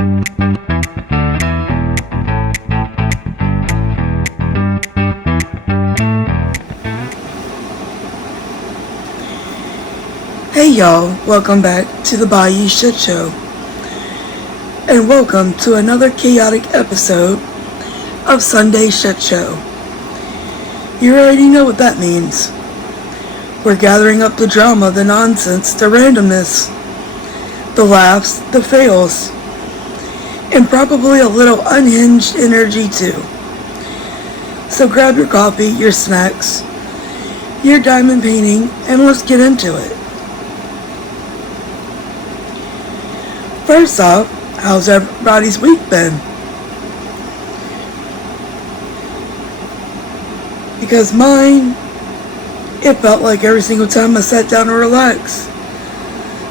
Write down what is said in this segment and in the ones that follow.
Hey y'all, welcome back to the Bayou ShitShow, and welcome to another chaotic episode of Sunday ShitShow. You already know what that means. We're gathering up the drama, the nonsense, the randomness, the laughs, the fails, and probably a little unhinged energy too. So grab your coffee, your snacks, your diamond painting, and let's get into it. First off, how's everybody's week been? Because mine, it felt like every single time I sat down to relax,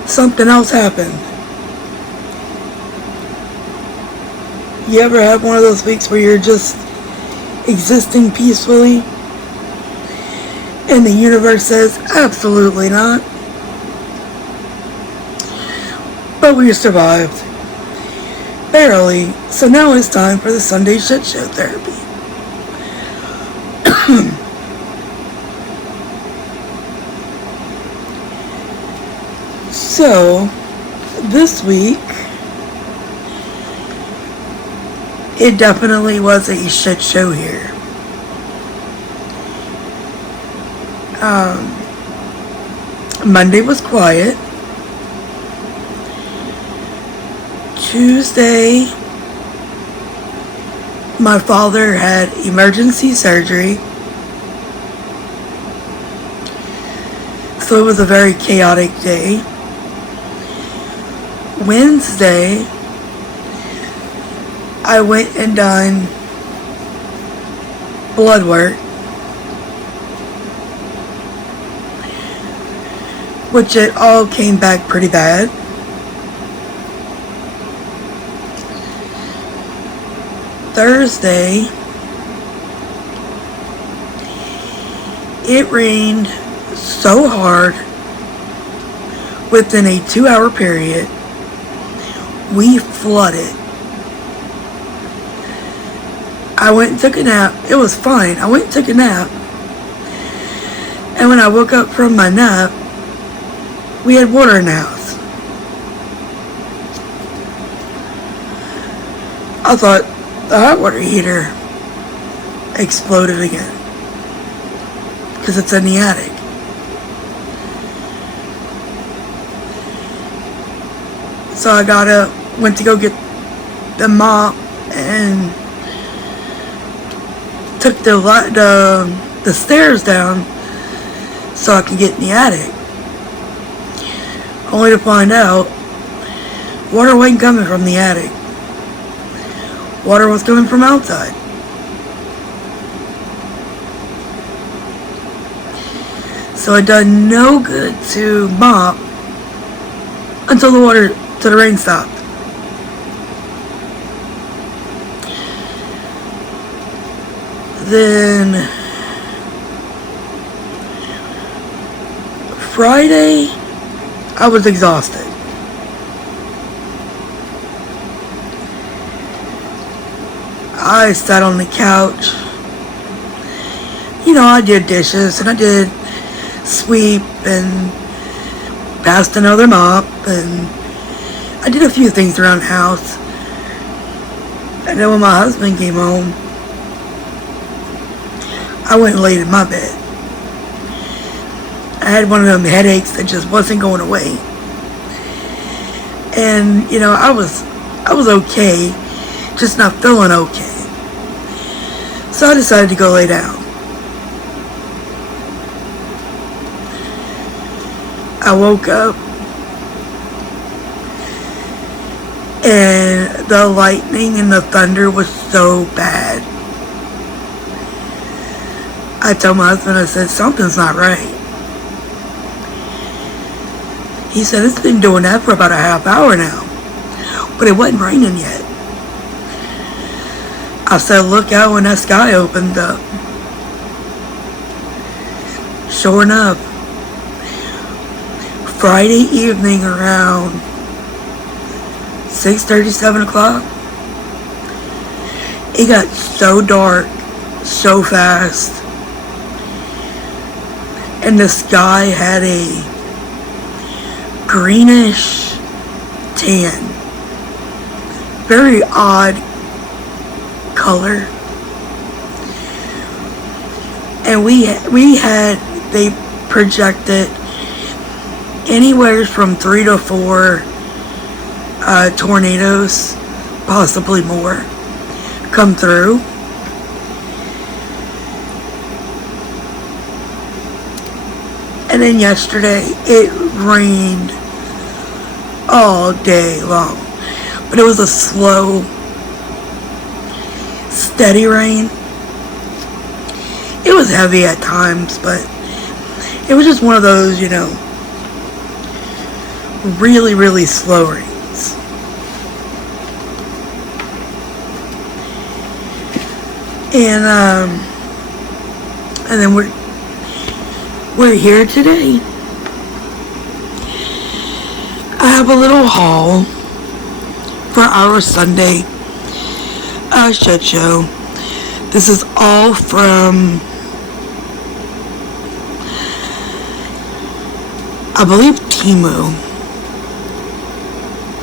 something else happened. You ever have one of those weeks where you're just existing peacefully and the universe says, absolutely not? But we survived. Barely. So now it's time for the Sunday ShitShow therapy. So, this week, it definitely was a shit show here. Monday was quiet. Tuesday, my father had emergency surgery, so it was a very chaotic day. Wednesday, I went and done blood work, which it all came back pretty bad. Thursday, it rained so hard within a 2-hour period, we flooded. I went and took a nap. It was fine. I went and took a nap. And when I woke up from my nap, we had water in the house. I thought the hot water heater exploded again because it's in the attic. So I got up, went to go get the mop, and took the stairs down so I could get in the attic. Only to find out water wasn't coming from the attic. Water was coming from outside. So it done no good to mop until the rain stopped. Then Friday, I was exhausted. I sat on the couch. You know, I did dishes and I did sweep and passed another mop and I did a few things around the house. And then when my husband came home, I went and laid in my bed. I had one of them headaches that just wasn't going away. And, you know, I was okay, just not feeling okay. So I decided to go lay down. I woke up and the lightning and the thunder was so bad. I told my husband, I said, something's not right. He said, it's been doing that for about a half hour now, but it wasn't raining yet. I said, look out when that sky opened up. Sure enough, Friday evening around 6:30, 7 o'clock, it got so dark so fast, and the sky had a greenish tan, very odd color. And they projected anywhere from 3 to 4 tornadoes, possibly more, come through. And then yesterday it rained all day long, but it was a slow, steady rain. It was heavy at times, but it was just one of those, really, really slow rains. And then we're here today. I have a little haul for our Sunday ShitShow. This is all from, I believe, Temu.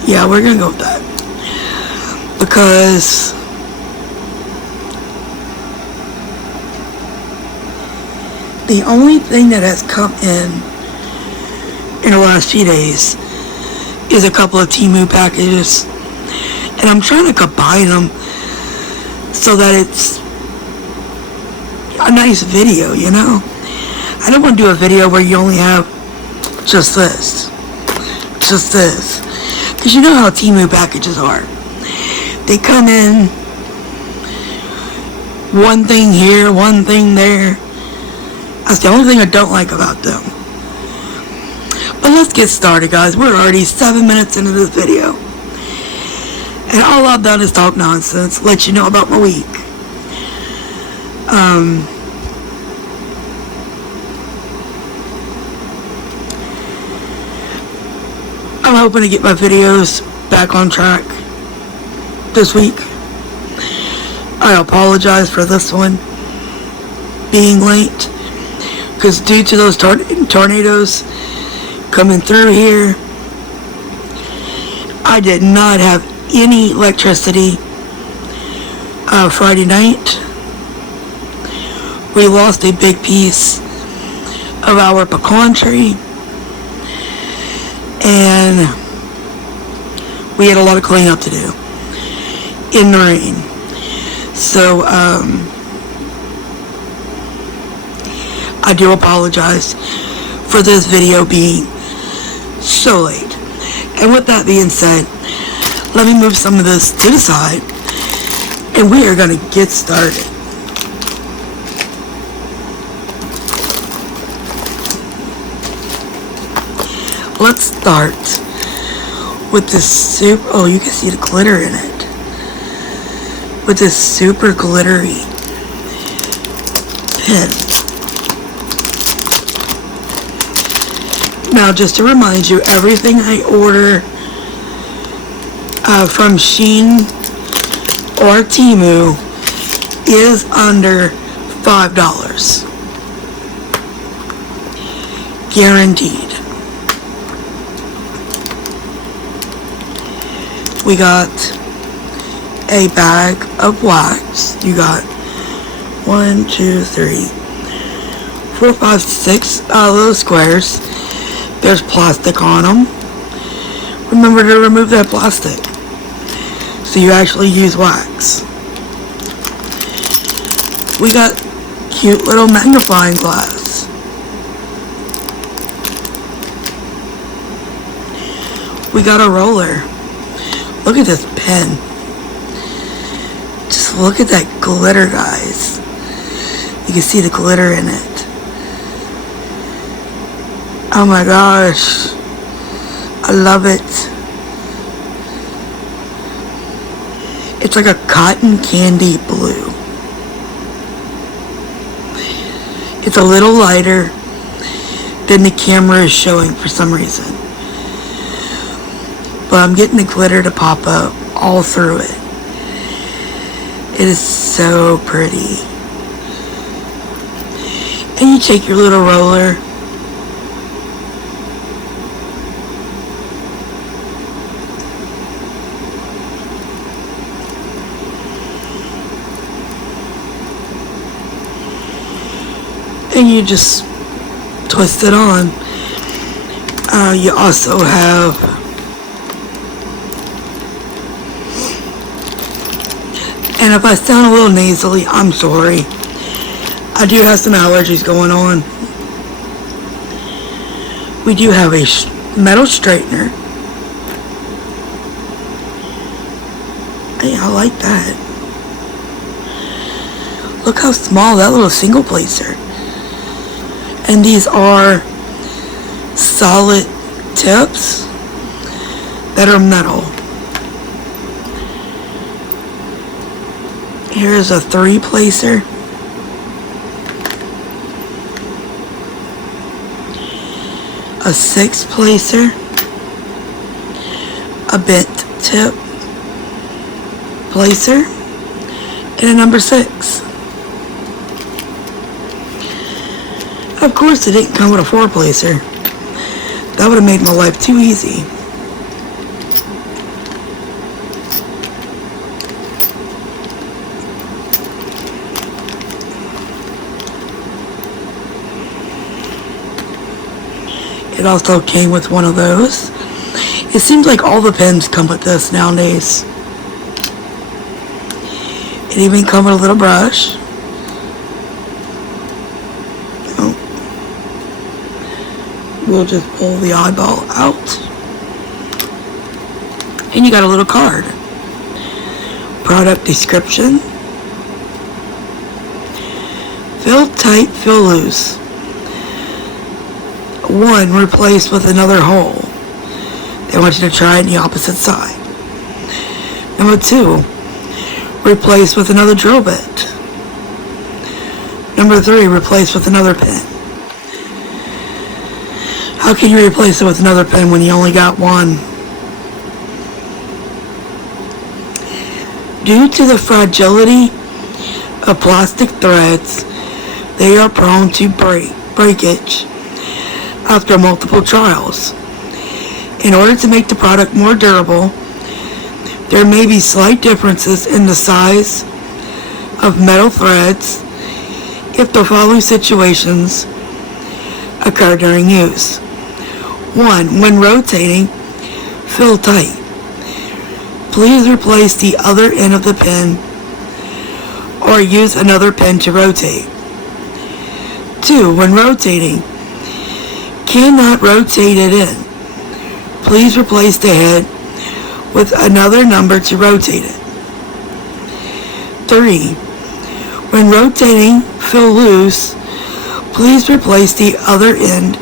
Yeah, we're gonna go with that, because the only thing that has come in the last few days is a couple of Temu packages, and I'm trying to combine them so that it's a nice video, I don't want to do a video where you only have just this, because you know how Temu packages are. They come in one thing here, one thing there. That's the only thing I don't like about them. But let's get started, guys. We're already 7 minutes into this video, and all I've done is talk nonsense, let you know about my week. I'm hoping to get my videos back on track this week. I apologize for this one being late, because due to those tornadoes coming through here, I did not have any electricity Friday night. We lost a big piece of our pecan tree, and we had a lot of cleanup to do in the rain. So I do apologize for this video being so late. And with that being said, let me move some of this to the side, and we are going to get started. Let's start with this soup. Oh, you can see the glitter in it. With this super glittery pen. Now, just to remind you, everything I order from Shein or Temu is under $5. Guaranteed. We got a bag of wax. You got 1, 2, 3, 4, 5, 6 little squares. There's plastic on them. Remember to remove that plastic so you actually use wax. We got cute little magnifying glass. We got a roller. Look at this pen. Just look at that glitter, guys. You can see the glitter in it. Oh my gosh. I love it. It's like a cotton candy blue. It's a little lighter than the camera is showing for some reason. but I'm getting the glitter to pop up all through it. It is so pretty. And you take your little roller, and you just twist it on. You also have and if I sound a little nasally, I'm sorry. I do have some allergies going on. We do have a metal straightener. Hey, I like that. Look how small that little single placer. And these are solid tips that are metal. Here's a 3-placer. A 6-placer. A bent tip placer. And a number 6. Of course, it didn't come with a 4-placer. That would have made my life too easy. It also came with one of those. It seems like all the pens come with this nowadays. It even comes with a little brush. We'll just pull the eyeball out. And you got a little card. Product description. Fill tight, fill loose. 1, replace with another hole. They want you to try it on the opposite side. Number 2, replace with another drill bit. Number 3, replace with another pen. How can you replace it with another pen when you only got one? Due to the fragility of plastic threads, they are prone to breakage after multiple trials. In order to make the product more durable, there may be slight differences in the size of metal threads if the following situations occur during use. 1. When rotating, fill tight. Please replace the other end of the pen or use another pen to rotate. 2. When rotating, cannot rotate it in. Please replace the head with another number to rotate it. 3. When rotating, fill loose. Please replace the other end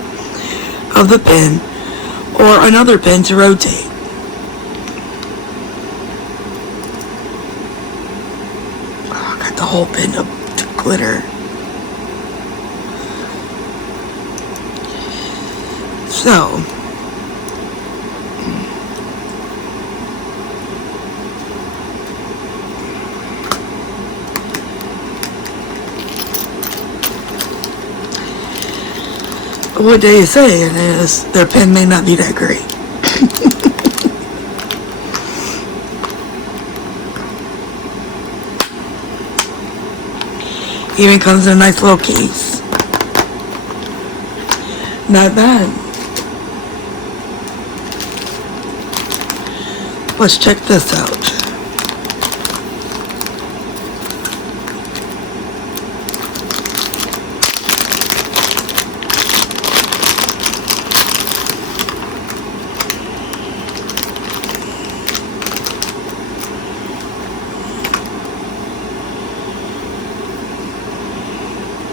of the pen or another pen to rotate. Oh, I got the whole pen to glitter. So, what they're saying is their pen may not be that great. Even comes in a nice little case. Not bad. Let's check this out.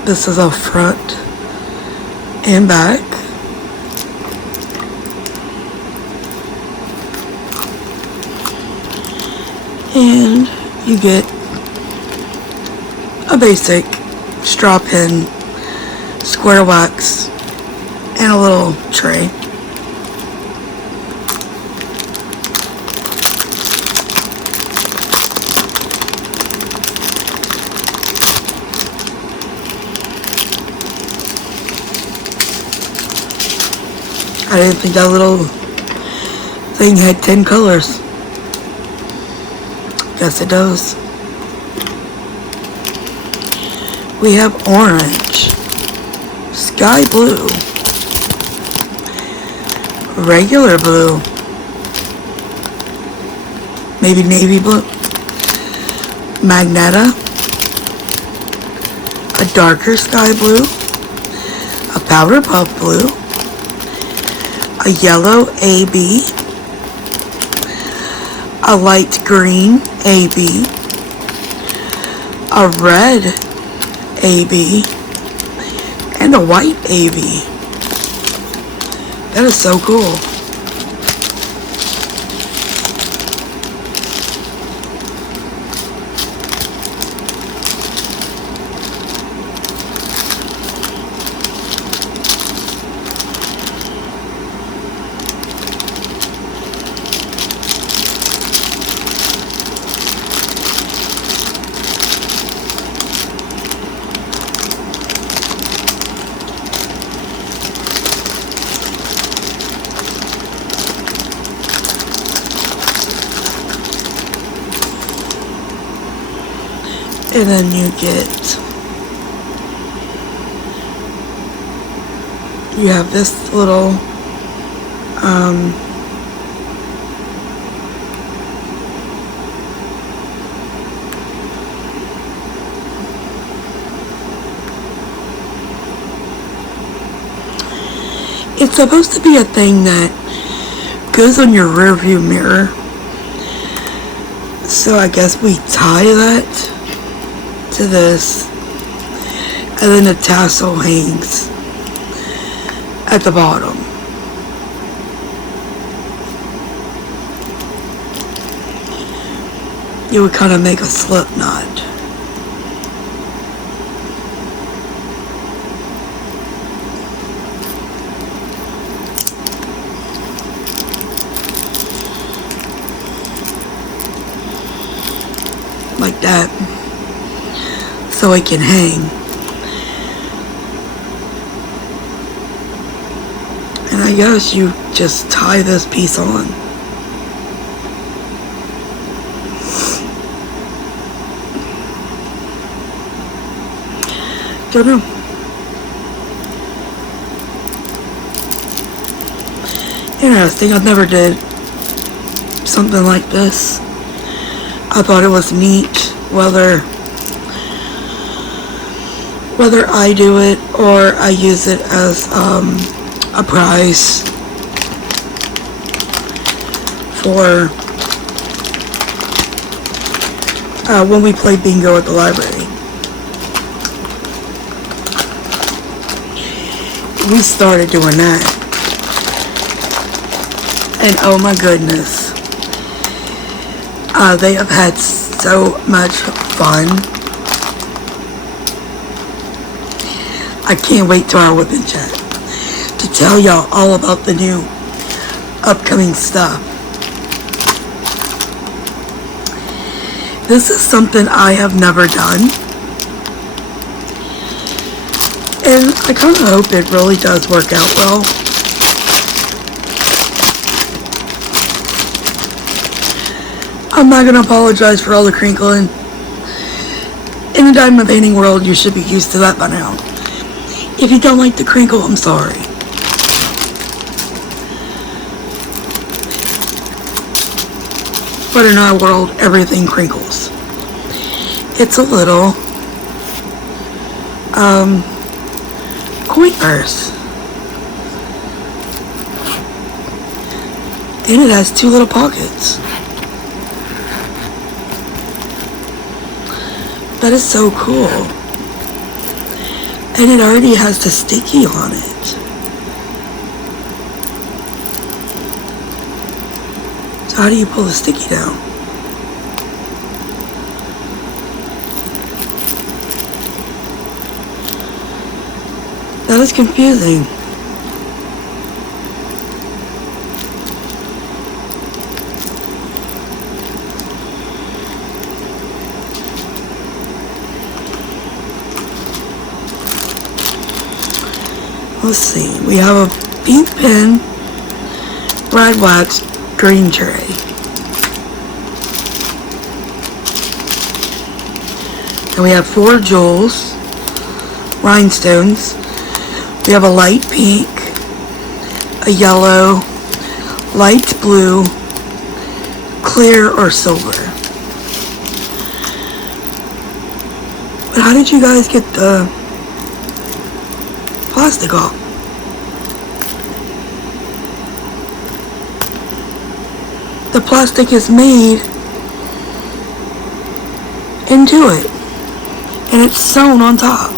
This is a front and back. And you get a basic straw pen, square wax, and a little tray. I didn't think that little thing had 10 colors. Guess it does. We have orange, sky blue, regular blue, maybe navy blue, Magneta, a darker sky blue, a powder puff blue, a yellow AB, a light green AB, a red AB, and a white AB. That is so cool. And then you have this little it's supposed to be a thing that goes on your rear view mirror. So I guess we tie that to this, and then the tassel hangs at the bottom. You would kind of make a slip knot. Like that. So it can hang. And I guess you just tie this piece on. Don't know. Interesting. I never did something like this. I thought it was neat, whether I do it or I use it as a prize for when we play bingo at the library. We started doing that, and oh my goodness, they have had so much fun. I can't wait till our whipping chat to tell y'all all about the new upcoming stuff. This is something I have never done, and I kind of hope it really does work out well. I'm not going to apologize for all the crinkling. In the diamond painting world, you should be used to that by now. If you don't like the crinkle, I'm sorry. But in our world, everything crinkles. It's a little coin purse. And it has two little pockets. That is so cool. And it already has the sticky on it. So how do you pull the sticky down? That is confusing. Let's see, we have a pink pen red wax green tray. And we have 4 jewels, rhinestones. We have a light pink, a yellow, light blue, clear, or silver. But how did you guys get the plastic off? The plastic is made into it, and it's sewn on top.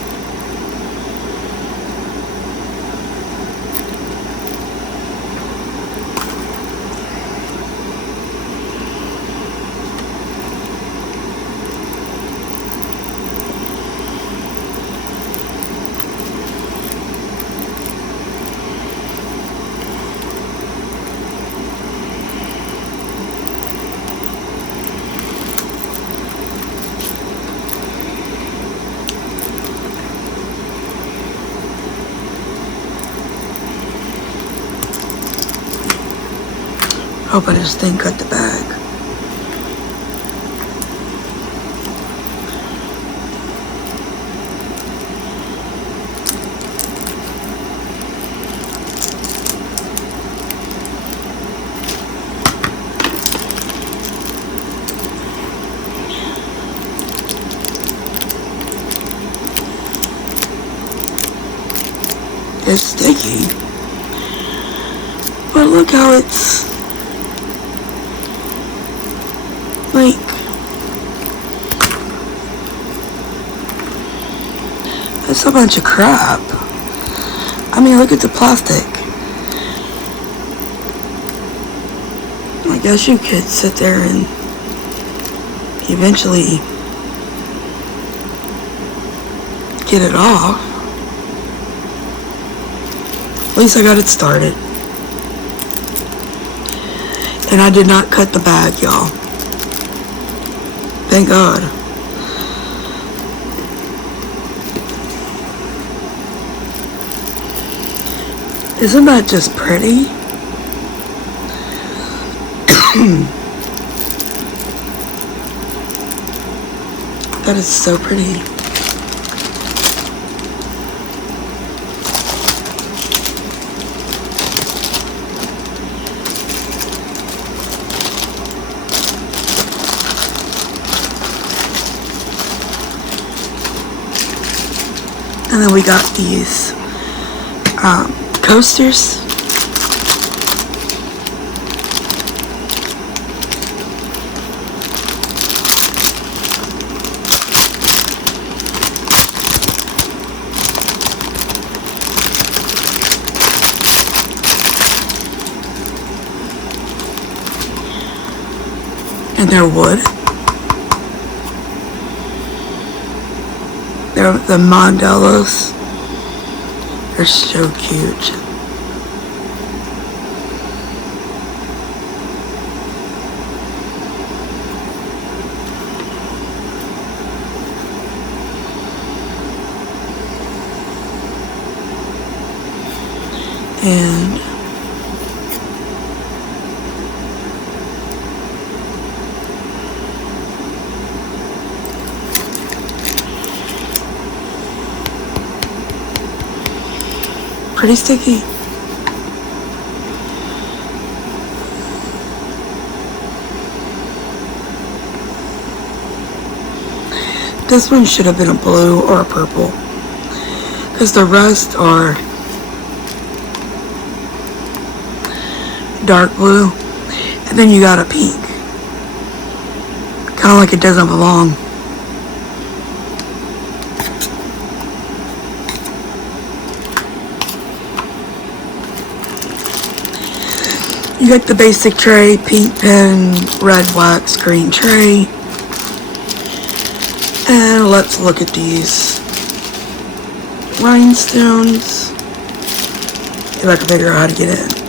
Hope I just didn't cut the bag. It's sticky. But look how it's like, that's a bunch of crap. I mean, look at the plastic. I guess you could sit there and eventually get it off. At least I got it started. And I did not cut the bag, y'all. Thank God. Isn't that just pretty? That is so pretty. And then we got these coasters. And they're wood. They're the mandalas. They're so cute. And pretty sticky. This one should have been a blue or a purple, because the rest are dark blue, and then you got a pink, kind of like it doesn't belong. You get the basic tray, pink pen, red wax, green tray. And let's look at these rhinestones. If I can figure out how to get in.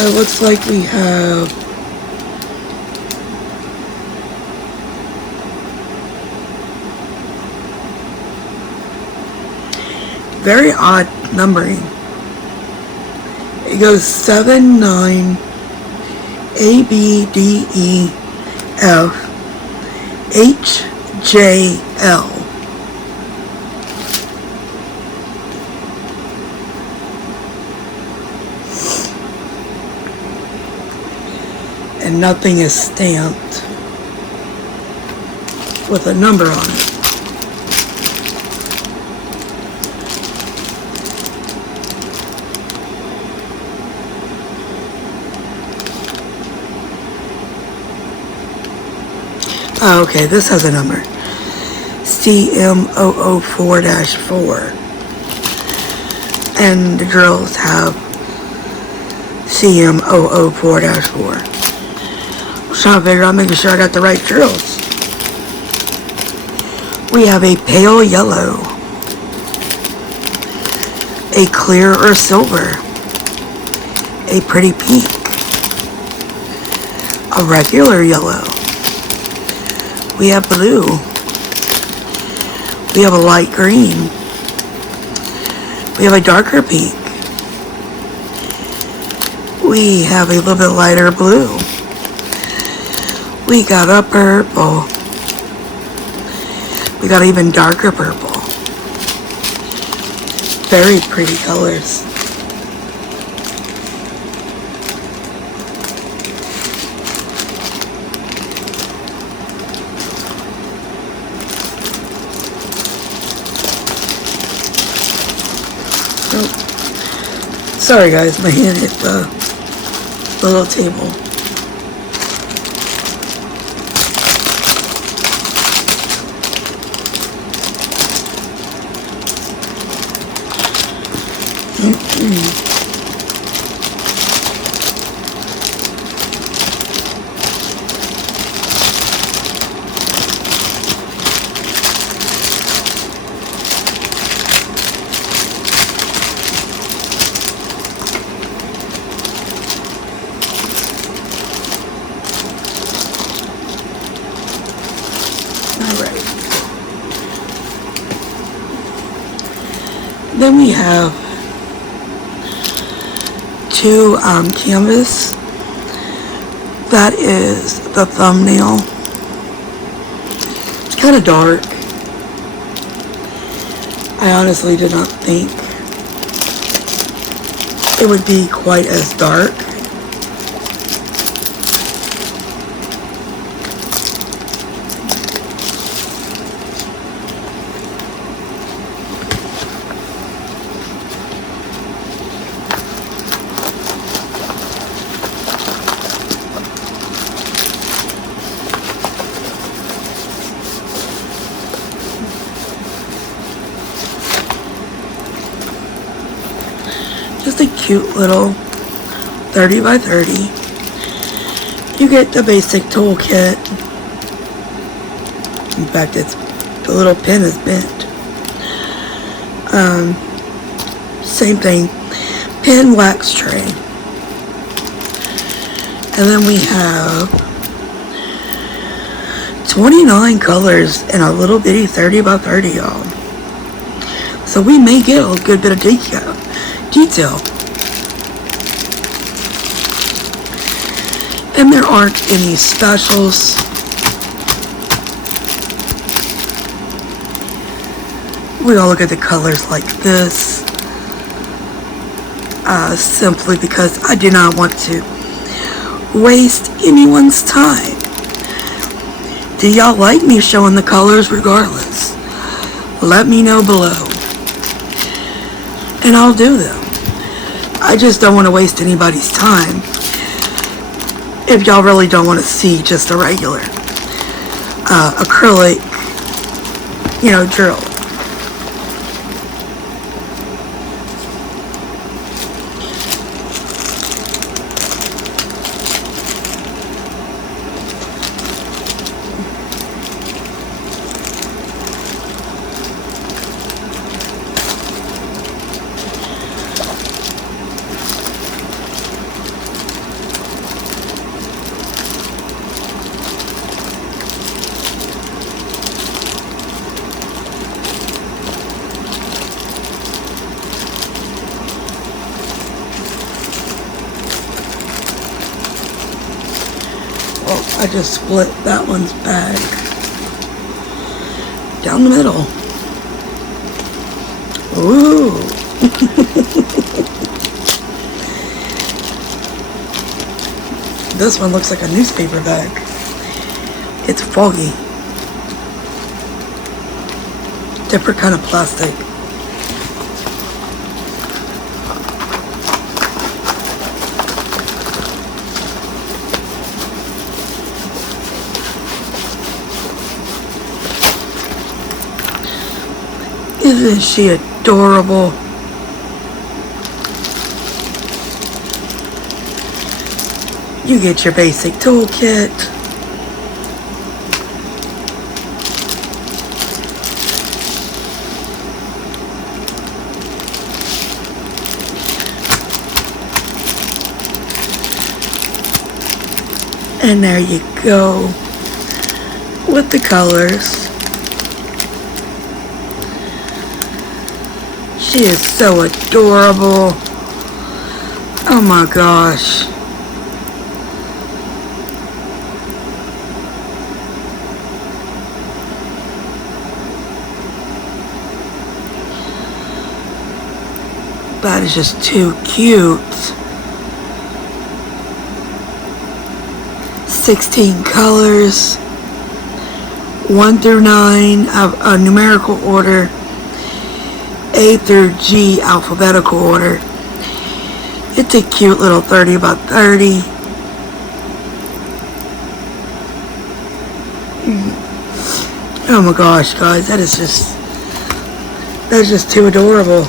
It looks like we have very odd numbering. It goes 7, 9, A, B, D, E, F, H, J, L. And nothing is stamped with a number on it. Oh, okay, this has a number. CM004-4. And the drills have CM004-4. I'm trying to figure out, making sure I got the right drills. We have a pale yellow, a clear or silver, a pretty pink, a regular yellow. We have blue. We have a light green. We have a darker pink. We have a little bit lighter blue. We got a purple. We got even darker purple. Very pretty colors. Sorry guys, my hand hit the little table. Then we have two canvas. That is the thumbnail. It's kind of dark. I honestly did not think it would be quite as dark. Just a cute little 30 by 30. You get the basic toolkit. In fact, the little pin is bent. Same thing. Pin wax tray. And then we have 29 colors in a little bitty 30 by 30, y'all. So we may get a good bit of detail. And there aren't any specials. We all look at the colors like this, simply because I do not want to waste anyone's time. Do y'all like me showing the colors regardless? Let me know below, and I'll do them. I just don't want to waste anybody's time if y'all really don't want to see just a regular acrylic, drill. I just split that one's bag down the middle. Ooh. This one looks like a newspaper bag. It's foggy. Different kind of plastic. Isn't she adorable? You get your basic toolkit. And there you go with the colors. She is so adorable. Oh my gosh. That is just too cute. 16 colors, 1 through 9 of a numerical order, A through G alphabetical order. It's a cute little 30 by 30. Oh my gosh, guys, that's just too adorable.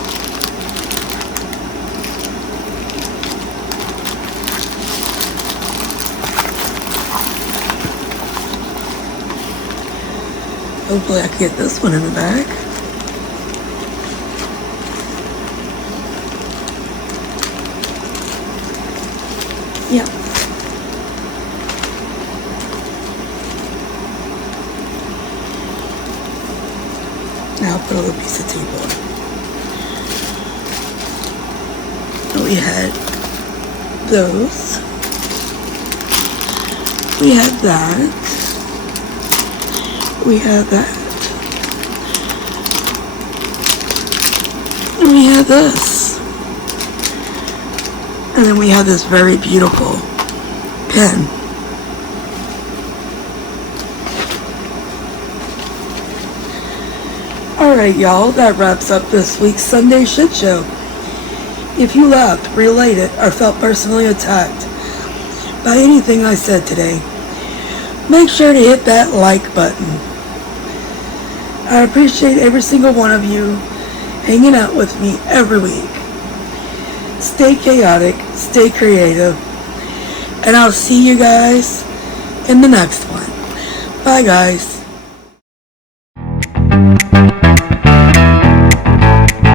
Hopefully I can get this one in the bag. Yep. Now I'll put a little piece of tape on. We had those. We had that. We have that. And we have this. And then we have this very beautiful pen. Alright, y'all, that wraps up this week's Sunday Shit Show. If you laughed, related, or felt personally attacked by anything I said today, make sure to hit that like button. I appreciate every single one of you hanging out with me every week. Stay chaotic, stay creative, and I'll see you guys in the next one. Bye, guys.